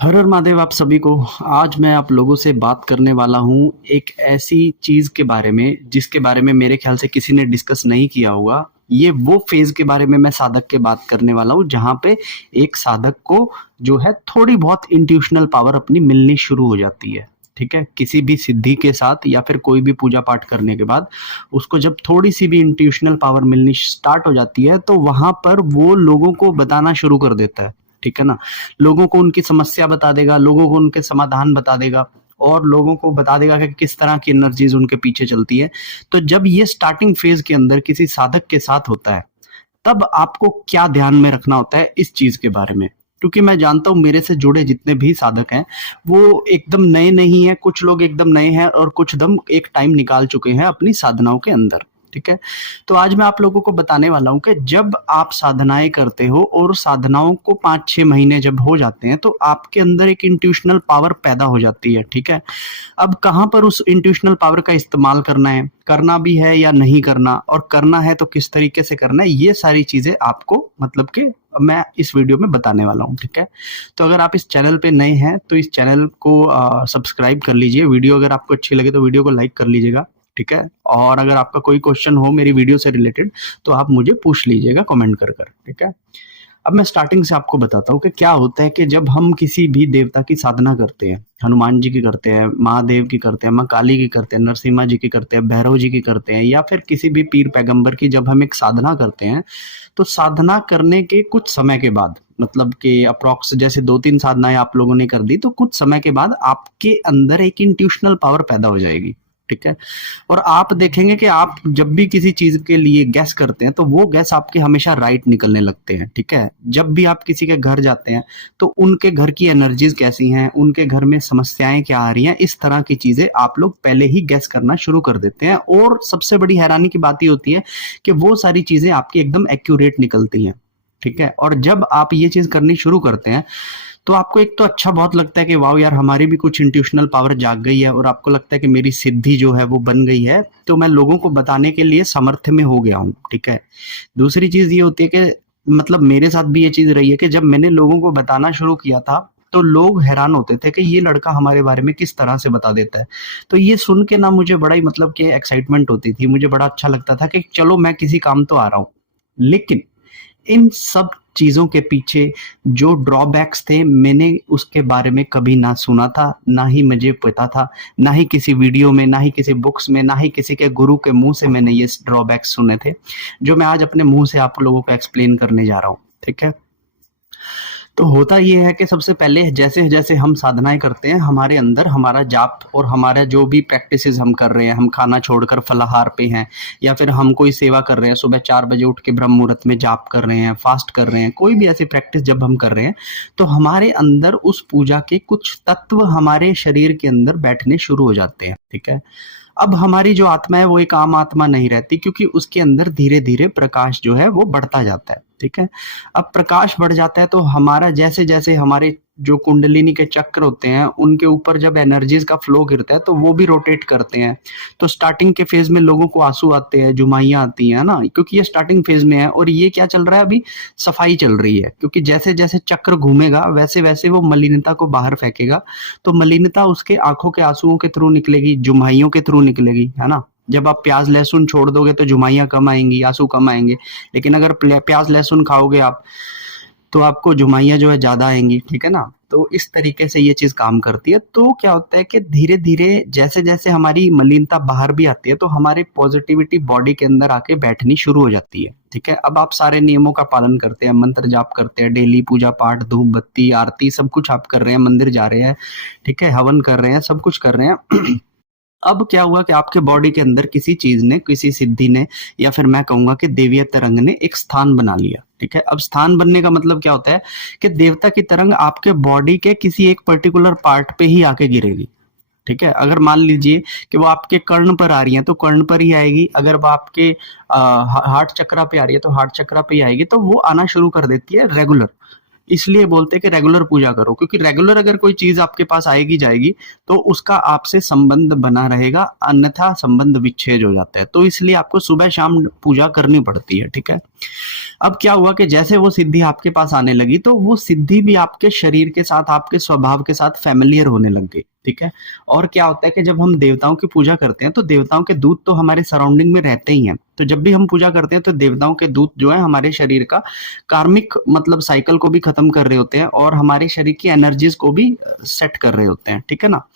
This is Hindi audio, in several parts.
हर हर महादेव आप सभी को। आज मैं आप लोगों से बात करने वाला हूँ एक ऐसी चीज के बारे में जिसके बारे में मेरे ख्याल से किसी ने डिस्कस नहीं किया होगा। ये वो फेज के बारे में मैं साधक के बात करने वाला हूँ जहाँ पे एक साधक को जो है थोड़ी बहुत इंट्यूशनल पावर अपनी मिलनी शुरू हो जाती है। ठीक है, किसी भी सिद्धि के साथ या फिर कोई भी पूजा पाठ करने के बाद उसको जब थोड़ी सी भी इंट्यूशनल पावर मिलनी स्टार्ट हो जाती है तो वहां पर वो लोगों को बताना शुरू कर देता है। ठीक है ना, लोगों को उनकी समस्या बता देगा, लोगों को उनके समाधान बता देगा और लोगों को बता देगा कि किस तरह की एनर्जीज उनके पीछे चलती है। तो जब ये स्टार्टिंग फेज के अंदर किसी साधक के साथ होता है तब आपको क्या ध्यान में रखना होता है इस चीज के बारे में, क्योंकि मैं जानता हूं मेरे से जुड़े जितने भी साधक हैं वो एकदम नए नहीं है, कुछ लोग एकदम नए हैं और कुछ दम एक टाइम निकाल चुके हैं अपनी साधनाओं के अंदर। ठीक है, तो आज मैं आप लोगों को बताने वाला हूं कि जब आप साधनाएं करते हो और साधनाओं को 5-6 महीने जब हो जाते हैं तो आपके अंदर एक इंट्यूशनल पावर पैदा हो जाती है। ठीक है, अब कहाँ पर उस इंट्यूशनल पावर का इस्तेमाल करना है, करना भी है या नहीं करना, और करना है तो किस तरीके से करना है, ये सारी चीजें आपको मतलब कि मैं इस वीडियो में बताने वाला हूँ। ठीक है, तो अगर आप इस चैनल पे नए हैं तो इस चैनल को सब्सक्राइब कर लीजिए। वीडियो अगर आपको अच्छी लगे तो वीडियो को लाइक कर लीजिएगा। ठीक है, और अगर आपका कोई क्वेश्चन हो मेरी वीडियो से रिलेटेड तो आप मुझे पूछ लीजिएगा कमेंट कर कर। ठीक है, अब मैं स्टार्टिंग से आपको बताता हूँ कि क्या होता है कि जब हम किसी भी देवता की साधना करते हैं, हनुमान जी की करते हैं, महादेव की करते हैं, माँ काली की करते हैं, नरसिम्हा जी की करते हैं, भैरव जी की करते हैं, या फिर किसी भी पीर पैगंबर की जब हम एक साधना करते हैं तो साधना करने के कुछ समय के बाद, मतलब कि अप्रोक्स जैसे 2-3 साधनाएं आप लोगों ने कर दी तो कुछ समय के बाद आपके अंदर एक इंट्यूशनल पावर पैदा हो जाएगी। ठीक है, और आप देखेंगे कि आप जब भी किसी चीज के लिए गैस करते हैं तो वो गैस आपके हमेशा राइट निकलने लगते हैं। ठीक है, जब भी आप किसी के घर जाते हैं तो उनके घर की एनर्जीज कैसी हैं, उनके घर में समस्याएं क्या आ रही हैं, इस तरह की चीजें आप लोग पहले ही गैस करना शुरू कर देते हैं। और सबसे बड़ी हैरानी की बात ये होती है कि वो सारी चीजें आपकी एकदम एक्यूरेट निकलती हैं। ठीक है, और जब आप ये चीज करनी शुरू करते हैं तो आपको एक तो अच्छा बहुत लगता है कि वाह यार हमारी भी कुछ इंट्यूशनल पावर जाग गई है, और आपको लगता है कि मेरी सिद्धि जो है वो बन गई है, तो मैं लोगों को बताने के लिए समर्थ में हो गया हूँ। ठीक है, दूसरी चीज ये होती है कि मतलब मेरे साथ भी ये चीज रही है कि जब मैंने लोगों को बताना शुरू किया था तो लोग हैरान होते थे कि ये लड़का हमारे बारे में किस तरह से बता देता है। तो ये सुन के ना मुझे बड़ा ही मतलब कि एक्साइटमेंट होती थी, मुझे बड़ा अच्छा लगता था कि चलो मैं किसी काम तो आ रहा हूँ। लेकिन इन सब चीजों के पीछे जो ड्रॉबैक्स थे मैंने उसके बारे में कभी ना सुना था, ना ही मुझे पता था, ना ही किसी वीडियो में, ना ही किसी बुक्स में, ना ही किसी के गुरु के मुंह से मैंने ये ड्रॉबैक्स सुने थे जो मैं आज अपने मुंह से आप लोगों को एक्सप्लेन करने जा रहा हूँ। ठीक है, तो होता ये है कि सबसे पहले जैसे जैसे हम साधनाएं करते हैं हमारे अंदर हमारा जाप और हमारा जो भी प्रैक्टिसेस हम कर रहे हैं, हम खाना छोड़कर फलाहार पे हैं या फिर हम कोई सेवा कर रहे हैं, सुबह 4 बजे उठ के ब्रह्म मुहूर्त में जाप कर रहे हैं, फास्ट कर रहे हैं, कोई भी ऐसी प्रैक्टिस जब हम कर रहे हैं तो हमारे अंदर उस पूजा के कुछ तत्व हमारे शरीर के अंदर बैठने शुरू हो जाते हैं। ठीक है, अब हमारी जो आत्मा है वो एक आम आत्मा नहीं रहती, क्योंकि उसके अंदर धीरे धीरे प्रकाश जो है वो बढ़ता जाता है। ठीक है, अब प्रकाश बढ़ जाता है तो हमारा जैसे जैसे हमारे जो कुंडलिनी के चक्र होते हैं उनके ऊपर जब एनर्जीज का फ्लो गिरता है तो वो भी रोटेट करते हैं। तो स्टार्टिंग के फेज में लोगों को आंसू आते हैं, जुमाइयां आती हैं ना, क्योंकि ये स्टार्टिंग फेज में है और ये क्या चल रहा है अभी, सफाई चल रही है, क्योंकि जैसे जैसे चक्र घूमेगा वैसे वैसे वो मलिनता को बाहर फेंकेगा। तो मलिनता उसके आंखों के आंसुओं के थ्रू निकलेगी, जुमाइयों के थ्रू निकलेगी, है ना। जब आप प्याज लहसुन छोड़ दोगे तो जुमाइयां कम आएंगी, आंसू कम आएंगे, लेकिन अगर प्याज लहसुन खाओगे आप तो आपको जुमाइयां जो है ज्यादा आएंगी। ठीक है ना, तो इस तरीके से ये चीज काम करती है। तो क्या होता है कि धीरे धीरे जैसे जैसे हमारी मलिनता बाहर भी आती है तो हमारी पॉजिटिविटी बॉडी के अंदर आके बैठनी शुरू हो जाती है। ठीक है, अब आप सारे नियमों का पालन करते हैं, मंत्र जाप करते हैं, डेली पूजा पाठ, धूप बत्ती आरती सब कुछ आप कर रहे हैं, मंदिर जा रहे हैं, ठीक है, हवन कर रहे हैं, सब कुछ कर रहे हैं। अब क्या हुआ कि आपके बॉडी के अंदर किसी चीज ने, किसी सिद्धि ने, या फिर मैं कहूंगा कि देवीय तरंग ने एक स्थान बना लिया। ठीक है, अब स्थान बनने का मतलब क्या होता है कि देवता की तरंग आपके बॉडी के किसी एक पर्टिकुलर पार्ट पे ही आके गिरेगी। ठीक है, अगर मान लीजिए कि वो आपके कर्ण पर आ रही है तो कर्ण पर ही आएगी, अगर वो आपके हार्ट चक्रा पे आ रही है तो हार्ट चक्रा पे ही आएगी, तो वो आना शुरू कर देती है रेगुलर। इसलिए बोलते हैं कि रेगुलर पूजा करो, क्योंकि रेगुलर अगर कोई चीज आपके पास आएगी जाएगी तो उसका आपसे संबंध बना रहेगा, अन्यथा संबंध विच्छेद हो जाता है। तो इसलिए आपको सुबह शाम पूजा करनी पड़ती है, ठीक है। अब क्या हुआ कि जैसे वो सिद्धि आपके पास आने लगी तो वो सिद्धि भी आपके शरीर के साथ, आपके स्वभाव के साथ फैमिलियर होने लग गई, ठीक है। और क्या होता है कि जब हम देवताओं की पूजा करते हैं तो देवताओं के दूत तो हमारे सराउंडिंग में रहते ही हैं। तो जब भी हम पूजा करते हैं तो देवताओं के दूत जो है हमारे शरीर का कार्मिक मतलब साइकिल को भी खत्म कर रहे होते हैं और हमारे शरीर की एनर्जीज को भी सेट कर रहे होते हैं, ठीक है ना।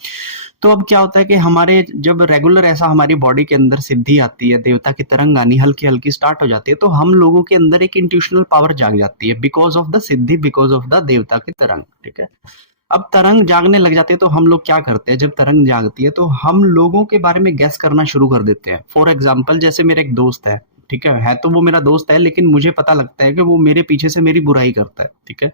तो अब क्या होता है कि हमारे जब रेगुलर ऐसा हमारी बॉडी के अंदर सिद्धि आती है, देवता की तरंग आनी हल्की हल्की स्टार्ट हो जाती है, तो हम लोगों के अंदर एक इंट्यूशनल पावर जाग जाती है, because of the Siddhi, because of the देवता की तरंग, ठीक है। अब तरंग जागने लग जाती है तो हम लोग क्या करते हैं, जब तरंग जागती है तो हम लोगों के बारे में गैस करना शुरू कर देते हैं। फॉर एग्जाम्पल, जैसे मेरा एक दोस्त है, ठीक है तो वो मेरा दोस्त है, लेकिन मुझे पता लगता है कि वो मेरे पीछे से मेरी बुराई करता है, ठीक है।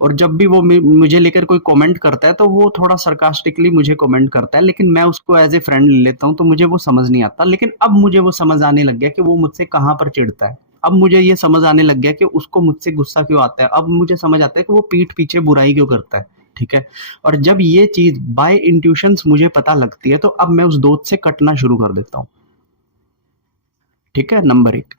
और जब भी वो मुझे लेकर कोई कमेंट करता है तो वो थोड़ा सरकास्टिकली मुझे कमेंट करता है, लेकिन मैं उसको एज ए फ्रेंड ले लेता हूँ, तो मुझे वो समझ नहीं आता। लेकिन अब मुझे वो समझ आने लग गया कि वो मुझसे कहाँ पर चिढ़ता है। अब मुझे ये समझ आने लग गया कि उसको मुझसे गुस्सा क्यों आता है। अब मुझे समझ आता है कि वो पीठ पीछे बुराई क्यों करता है, ठीक है। और जब ये चीज बाय इंट्यूशंस मुझे पता लगती है तो अब मैं उस दोस्त से कटना शुरू कर देता हूँ, ठीक है। नंबर एक,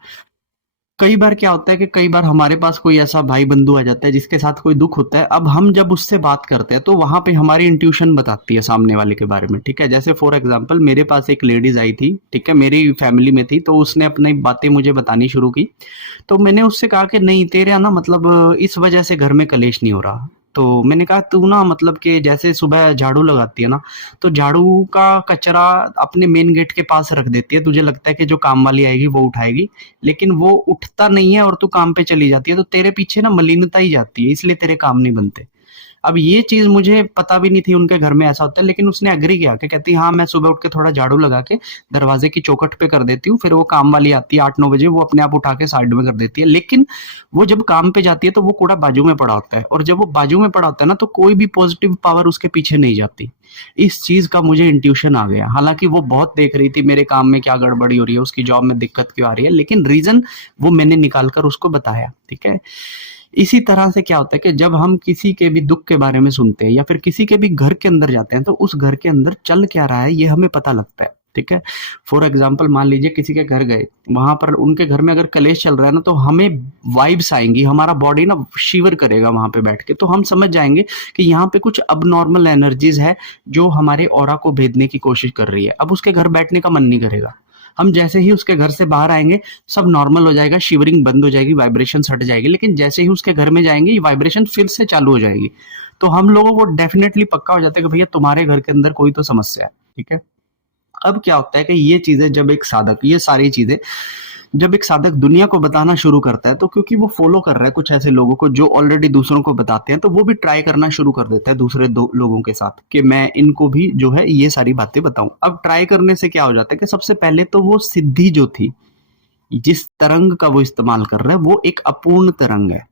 कई बार क्या होता है कि कई बार हमारे पास कोई ऐसा भाई बंधु आ जाता है जिसके साथ कोई दुख होता है। अब हम जब उससे बात करते हैं तो वहां पे हमारी इंट्यूशन बताती है सामने वाले के बारे में, ठीक है। जैसे फॉर एग्जांपल मेरे पास एक लेडीज आई थी, ठीक है, मेरी फैमिली में थी, तो उसने अपनी बातें मुझे बतानी शुरू की। तो मैंने उससे कहा कि नहीं तेरे ना मतलब इस वजह से घर में कलेश नहीं हो रहा। तो मैंने कहा तू ना मतलब कि जैसे सुबह झाड़ू लगाती है ना, तो झाड़ू का कचरा अपने मेन गेट के पास रख देती है, तुझे लगता है कि जो काम वाली आएगी वो उठाएगी, लेकिन वो उठता नहीं है और तू काम पे चली जाती है, तो तेरे पीछे ना मलिनता ही जाती है, इसलिए तेरे काम नहीं बनते। अब ये चीज मुझे पता भी नहीं थी उनके घर में ऐसा होता है, लेकिन उसने एग्री किया कि कहती हाँ मैं सुबह उठ के थोड़ा झाड़ू लगा के दरवाजे की चौखट पे कर देती हूँ, फिर वो काम वाली आती है 8-9 बजे, वो अपने आप उठा के साइड में कर देती है। लेकिन वो जब काम पे जाती है तो वो कूड़ा बाजू में पड़ा होता है, और जब वो बाजू में पड़ा होता है ना तो कोई भी पॉजिटिव पावर उसके पीछे नहीं जाती। इस चीज का मुझे इंट्यूशन आ गया। हालांकि वो बहुत देख रही थी मेरे काम में क्या गड़बड़ी हो रही है, उसकी जॉब में दिक्कत क्यों आ रही है, लेकिन रीजन वो मैंने निकाल कर उसको बताया, ठीक है। इसी तरह से क्या होता है कि जब हम किसी के भी दुख के बारे में सुनते हैं या फिर किसी के भी घर के अंदर जाते हैं तो उस घर के अंदर चल क्या रहा है ये हमें पता लगता है, ठीक है। फॉर एग्जाम्पल मान लीजिए किसी के घर गए, वहां पर उनके घर में अगर कलेश चल रहा है ना, तो हमें वाइब्स आएंगी, हमारा बॉडी ना शिवर करेगा वहां पे बैठ के, तो हम समझ जाएंगे कि यहाँ पे कुछ अबनॉर्मल एनर्जीज है जो हमारे ऑरा को भेदने की कोशिश कर रही है। अब उसके घर बैठने का मन नहीं करेगा। हम जैसे ही उसके घर से बाहर आएंगे सब नॉर्मल हो जाएगा, शिवरिंग बंद हो जाएगी, वाइब्रेशन हट जाएगी, लेकिन जैसे ही उसके घर में जाएंगे ये वाइब्रेशन फिर से चालू हो जाएगी। तो हम लोगों को डेफिनेटली पक्का हो जाता है कि भैया तुम्हारे घर के अंदर कोई तो समस्या है, ठीक है। अब क्या होता है कि ये चीजें जब एक साधक, ये सारी चीजें जब एक साधक दुनिया को बताना शुरू करता है, तो क्योंकि वो फॉलो कर रहा है कुछ ऐसे लोगों को जो ऑलरेडी दूसरों को बताते हैं, तो वो भी ट्राई करना शुरू कर देता है दूसरे दो लोगों के साथ कि मैं इनको भी जो है ये सारी बातें बताऊं। अब ट्राई करने से क्या हो जाता है कि सबसे पहले तो वो सिद्धि जो थी, जिस तरंग का वो इस्तेमाल कर रहा है वो एक अपूर्ण तरंग है,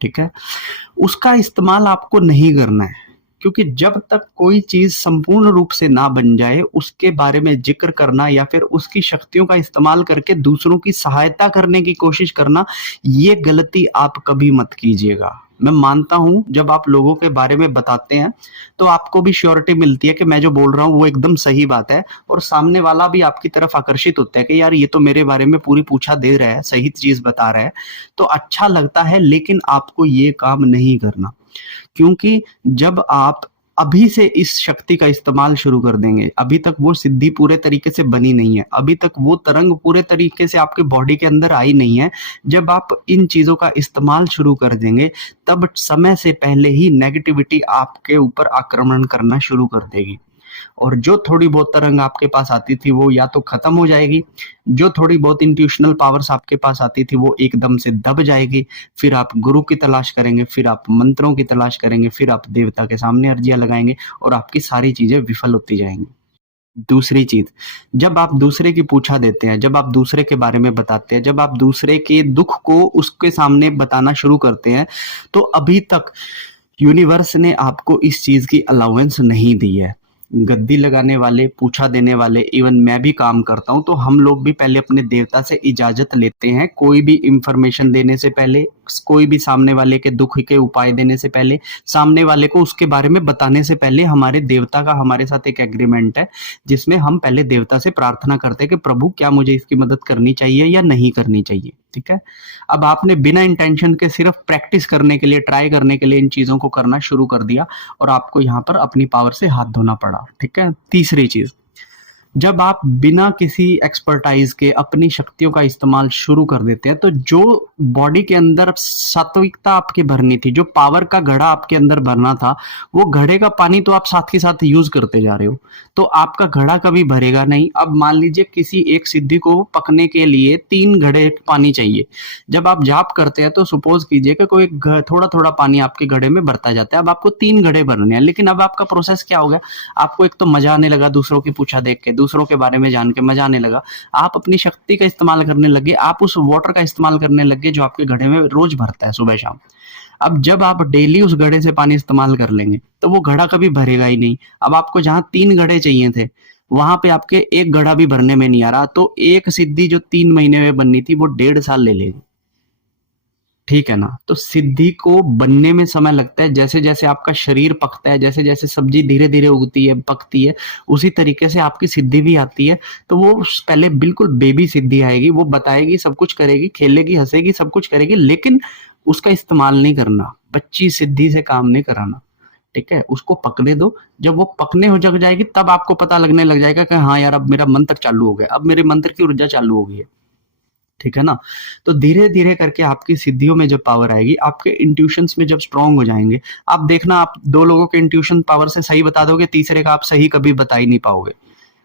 ठीक है। उसका इस्तेमाल आपको नहीं करना है, क्योंकि जब तक कोई चीज संपूर्ण रूप से ना बन जाए उसके बारे में जिक्र करना या फिर उसकी शक्तियों का इस्तेमाल करके दूसरों की सहायता करने की कोशिश करना, ये गलती आप कभी मत कीजिएगा। मैं मानता हूं जब आप लोगों के बारे में बताते हैं तो आपको भी श्योरिटी मिलती है कि मैं जो बोल रहा हूं वो एकदम सही बात है, और सामने वाला भी आपकी तरफ आकर्षित होता है कि यार ये तो मेरे बारे में पूरी पूछा दे रहा है, सही चीज बता रहा है, तो अच्छा लगता है। लेकिन आपको ये काम नहीं करना, क्योंकि जब आप अभी से इस शक्ति का इस्तेमाल शुरू कर देंगे, अभी तक वो सिद्धि पूरे तरीके से बनी नहीं है, अभी तक वो तरंग पूरे तरीके से आपके बॉडी के अंदर आई नहीं है, जब आप इन चीजों का इस्तेमाल शुरू कर देंगे तब समय से पहले ही नेगेटिविटी आपके ऊपर आक्रमण करना शुरू कर देगी, और जो थोड़ी बहुत तरंग आपके पास आती थी वो या तो खत्म हो जाएगी, जो थोड़ी बहुत इंट्यूशनल पावर्स आपके पास आती थी वो एकदम से दब जाएगी। फिर आप गुरु की तलाश करेंगे, फिर आप मंत्रों की तलाश करेंगे, फिर आप देवता के सामने अर्जियां लगाएंगे और आपकी सारी चीजें विफल होती जाएंगी। दूसरी चीज, जब आप दूसरे की पूछा देते हैं, जब आप दूसरे के बारे में बताते हैं, जब आप दूसरे के दुख को उसके सामने बताना शुरू करते हैं, तो अभी तक यूनिवर्स ने आपको इस चीज की अलाउंस नहीं दी है। गद्दी लगाने वाले, पूछा देने वाले, इवन मैं भी काम करता हूँ, तो हम लोग भी पहले अपने देवता से इजाजत लेते हैं कोई भी इंफॉर्मेशन देने से पहले, कोई भी सामने वाले के दुख के उपाय देने से पहले, सामने वाले को उसके बारे में बताने से पहले हमारे देवता का हमारे साथ एक एग्रीमेंट है, जिसमें हम पहले देवता से प्रार्थना करते हैं कि प्रभु क्या मुझे इसकी मदद करनी चाहिए या नहीं करनी चाहिए। ठीक है। अब आपने बिना इंटेंशन के सिर्फ प्रैक्टिस करने के लिए, ट्राई करने के लिए इन चीजों को करना शुरू कर दिया और आपको यहाँ पर अपनी पावर से हाथ धोना पड़ा। ठीक है। तीसरी चीज, जब आप बिना किसी एक्सपर्टाइज के अपनी शक्तियों का इस्तेमाल शुरू कर देते हैं, तो जो बॉडी के अंदर सात्विकता आपके भरनी थी, जो पावर का घड़ा आपके अंदर भरना था, वो घड़े का पानी तो आप साथ के साथ यूज करते जा रहे हो, तो आपका घड़ा कभी भरेगा नहीं। अब मान लीजिए किसी एक सिद्धि को पकने के लिए 3 घड़े पानी चाहिए। जब आप जाप करते हैं तो सपोज कीजिए कि कोई थोड़ा थोड़ा पानी आपके घड़े में भरता जाता है, अब आपको 3 घड़े भरने हैं, लेकिन अब आपका प्रोसेस क्या हो गया, आपको एक तो मजा आने लगा दूसरों की पूछा देख के, दूसरों के बारे में जान के मजा आने लगा, आप अपनी शक्ति का इस्तेमाल करने लगे, आप उस वाटर का इस्तेमाल करने लगे जो आपके घड़े में रोज भरता है सुबह शाम। अब जब आप डेली उस घड़े से पानी इस्तेमाल कर लेंगे तो वो घड़ा कभी भरेगा ही नहीं। अब आपको जहां 3 घड़े चाहिए थे वहां पे आपके एक घड़ा भी भरने में नहीं आ रहा, तो एक सिद्धि जो 3 महीने में बननी थी वो 1.5 साल ले लेगी। ठीक है ना। तो सिद्धि को बनने में समय लगता है, जैसे जैसे आपका शरीर पकता है, जैसे जैसे सब्जी धीरे धीरे उगती है, पकती है, उसी तरीके से आपकी सिद्धि भी आती है। तो वो पहले बिल्कुल बेबी सिद्धि आएगी, वो बताएगी, सब कुछ करेगी, खेलेगी, हंसेगी, सब कुछ करेगी, लेकिन उसका इस्तेमाल नहीं करना, बच्ची सिद्धि से काम नहीं कराना। ठीक है। उसको पकने दो, जब वो पकने हो जग जाएगी तब आपको पता लगने लग जाएगा कि हाँ यार अब मेरा मंत्र चालू हो गया, अब मेरे मंत्र की ऊर्जा चालू हो गई है। ठीक है ना। तो धीरे धीरे करके आपकी सिद्धियों में जब पावर आएगी, आपके इंट्यूशंस में जब स्ट्रांग हो जाएंगे, आप देखना आप 2 लोगों के इंट्यूशन पावर से सही बता दोगे, तीसरे का आप सही कभी बता ही नहीं पाओगे।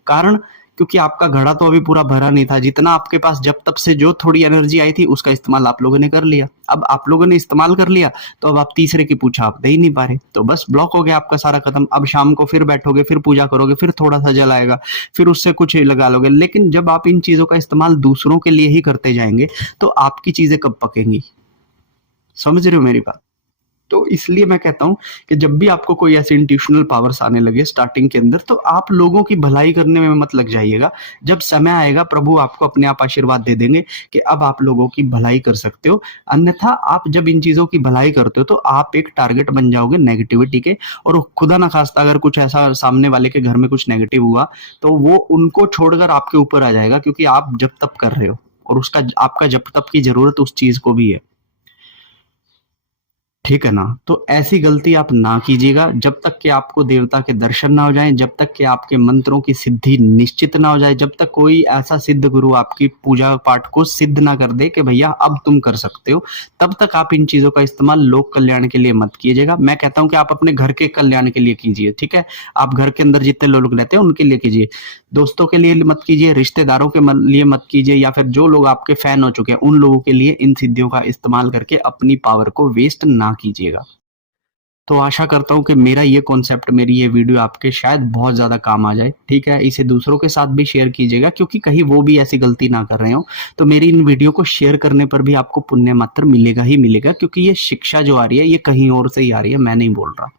कारण क्योंकि आपका घड़ा तो अभी पूरा भरा नहीं था, जितना आपके पास जब तब से जो थोड़ी एनर्जी आई थी उसका इस्तेमाल आप लोगों ने कर लिया। अब आप लोगों ने इस्तेमाल कर लिया तो अब आप तीसरे की पूछा आप दे ही नहीं पा रहे, तो बस ब्लॉक हो गया आपका सारा खत्म। अब शाम को फिर बैठोगे, फिर पूजा करोगे, फिर थोड़ा सा जल आएगा, फिर उससे कुछ लगा लोगे, लेकिन जब आप इन चीजों का इस्तेमाल दूसरों के लिए ही करते जाएंगे तो आपकी चीजें कब पकेंगी। समझ रहे हो मेरी बात। तो इसलिए मैं कहता हूं कि जब भी आपको कोई ऐसे इंट्यूशनल पावर्स आने लगे स्टार्टिंग के अंदर, तो आप लोगों की भलाई करने में मत लग जाइएगा। जब समय आएगा प्रभु आपको अपने आप आशीर्वाद दे देंगे कि अब आप लोगों की भलाई कर सकते हो। अन्यथा आप जब इन चीजों की भलाई करते हो तो आप एक टारगेट बन जाओगे नेगेटिविटी के, और खुदा ना खास्ता अगर कुछ ऐसा सामने वाले के घर में कुछ नेगेटिव हुआ तो वो उनको छोड़कर आपके ऊपर आ जाएगा, क्योंकि आप जब तब कर रहे हो और उसका आपका जब तब की जरूरत उस चीज को भी है। ठीक है ना। तो ऐसी गलती आप ना कीजिएगा, जब तक कि आपको देवता के दर्शन ना हो जाएं, जब तक कि आपके मंत्रों की सिद्धि निश्चित ना हो जाए, जब तक कोई ऐसा सिद्ध गुरु आपकी पूजा पाठ को सिद्ध ना कर दे कि भैया अब तुम कर सकते हो, तब तक आप इन चीजों का इस्तेमाल लोक कल्याण के लिए मत कीजिएगा। मैं कहता हूं कि आप अपने घर के कल्याण के लिए कीजिए। ठीक है। आप घर के अंदर जितने लोग रहते हैं उनके लिए कीजिए, दोस्तों के लिए मत कीजिए, रिश्तेदारों के लिए मत कीजिए, या फिर जो लोग आपके फैन हो चुके हैं उन लोगों के लिए इन सिद्धियों का इस्तेमाल करके अपनी पावर को वेस्ट ना कीजिएगा। तो आशा करता हूं कि मेरा ये कॉन्सेप्ट, मेरी ये वीडियो आपके शायद बहुत ज्यादा काम आ जाए। ठीक है। इसे दूसरों के साथ भी शेयर कीजिएगा, क्योंकि कहीं वो भी ऐसी गलती ना कर रहे हो। तो मेरी इन वीडियो को शेयर करने पर भी आपको पुण्य मात्र मिलेगा ही मिलेगा, क्योंकि ये शिक्षा जो आ रही है ये कहीं और से ही आ रही है, मैं नहीं बोल रहा।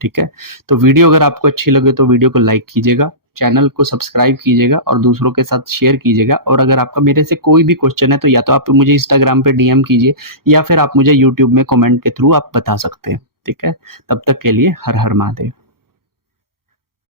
ठीक है। तो वीडियो अगर आपको अच्छी लगे तो वीडियो को लाइक कीजिएगा, चैनल को सब्सक्राइब कीजिएगा और दूसरों के साथ शेयर कीजिएगा। और अगर आपका मेरे से कोई भी क्वेश्चन है तो या तो आप मुझे इंस्टाग्राम पे डीएम कीजिए, या फिर आप मुझे यूट्यूब में कमेंट के थ्रू आप बता सकते हैं। ठीक है। तब तक के लिए हर हर महादेव।